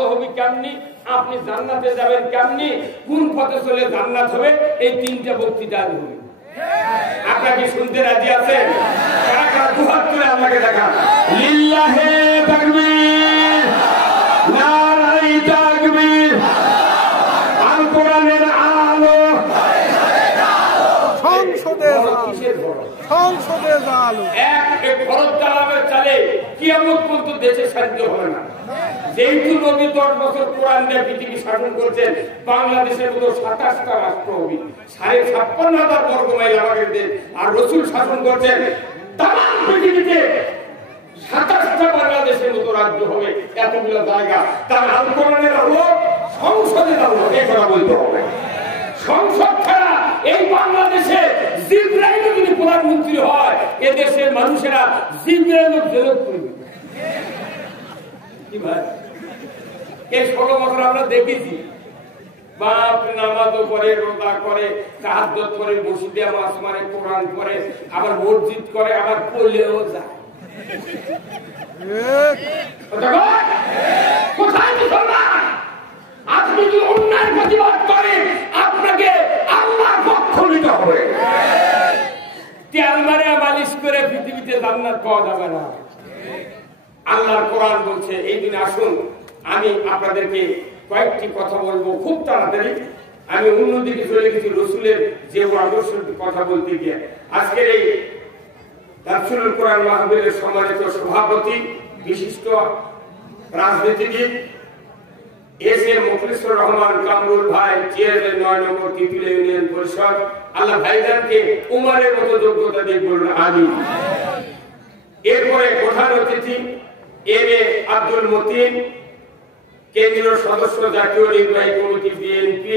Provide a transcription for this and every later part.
ভালো হবে কেমনি, আপনি জান্নাতে যাবেন কেমনি, কোন পথে চলে জান্নাত হবে, এই তিনটা বক্তৃতা হবে। আপনারা কি শুনতে রাজি আছেন? কারা কারা দুহাত তুলে আমাকে দেখান। লিল্লাহে তাকবীর, নারায়ে তাকবীর। আল কোরআনের আলো সংসদে আলো। এক ফরজ দালালের চালে কিয়ামত পর্যন্ত দেশে শান্তি হবে না। যেহেতু নবী 10 বছর কোরআন দিয়ে পৃথিবী শাসন করছেন, বাংলাদেশের মতো 27টা রাষ্ট্র হবে, 56,500 বর্গ মাইল আমাদের দেশ, আর রসুল শাসন করছেন তাম পৃথিবীতে 27টা বাংলাদেশের মতো রাজ্য হবে, এতগুলো জায়গা। তার আল কোরআনের আলো সংসদে আলো, এই কথা বলতে হবে। সংসদ ছাড়া এই বাংলাদেশে জিব্রাইল যদি প্রধানমন্ত্রী হয়, এদেশের মানুষেরা জিব্রাইল জেলত করবে। কি ভাই, এই 16 বছর আমরা দেখেছি, বাপ নামাজও করে, রোজা করে, তাহাজ্জুদ করে, মসজিদে নামাজ পড়ে, কোরআন পড়ে, আবার মসজিদ করে, আবার পড়লেও যায়। কোথায় মুসলমান? আপনি যদি অন্যায় প্রতিবাদ করেন, আপনাকে আল্লাহর পক্ষ নিতে হবে। তেল মারে মালিশ করে পৃথিবীতে জান্নাত পাওয়া যাবে না। আল্লাহর কোরআন বলছে, এই দিন আসুন আমি আপনাদেরকে কয়েকটি কথা বলবো খুব তাড়াতাড়ি। আমি অন্যদিকে চলে গেছি রসুলের যে আদর্শ কথা বলতে গিয়ে। আজকের এই দারসুল কোরআন মাহফিলের সম্মানিত সভাপতি, বিশিষ্ট রাজনীতিবিদ এস.এ. মুখলিসুর রহমান কামরুল ভাই, চেয়ারম্যান 9 নম্বর তিতুল ইউনিয়ন পরিষদ, আল্লাহ ভাইজানকে উমারের মতো যোগ্যতা দিয়ে বলুন আমিন। এরপরে প্রধান অতিথি এম.এ. আব্দুল মতিন, কেন্দ্রীয় সদস্য, জাতীয় নির্বাহী কমিটি বিএনপি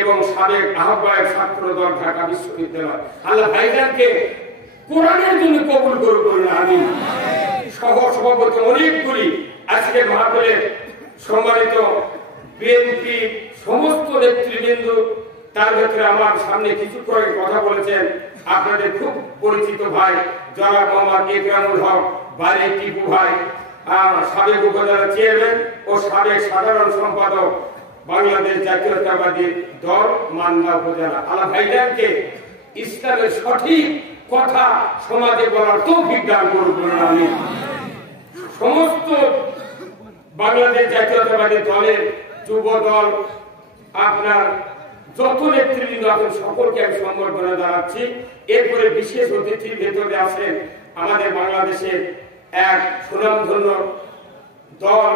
এবং সাবেক আহ্বায়ক ছাত্র দল, ঢাকা বিশ্ববিদ্যালয়, আল্লাহ ভাইজানকে কোরআনের জন্য কবুল করুন বলুন আমিন। সহ সভাপতি অনেকগুলি আজকের মাহফিলের সম্মানিত বিএনপি সমস্ত নেতৃবৃন্দ, তার ভেতরে আমার সামনে কিছু করে কথা বলেছেন আপনাদের খুব পরিচিত ভাই জনাব মোহাম্মদ ইকরামুল হক, বাইরে টিপু ভাই, সাবেক উপজেলা চেয়ারম্যান ও সাবেক সাধারণ সম্পাদক বাংলাদেশ জাতীয়তাবাদী দল মান্দা উপজেলা। আল্লাহ ভাইজানকে ইসলামের সঠিক কথা সমাজে বলার তৌফিক দান করুন আমিন। সমস্ত বাংলাদেশ জাতীয়তাবাদী দলের যুব দল, আপনার যত নেতৃবৃন্দ আছেন সকলকে আমি সম্বর্ধনা জানাচ্ছি। এরপরে বিশেষ অতিথির ভেতরে আছেন আমাদের বাংলাদেশের এক সুনামধন্য দল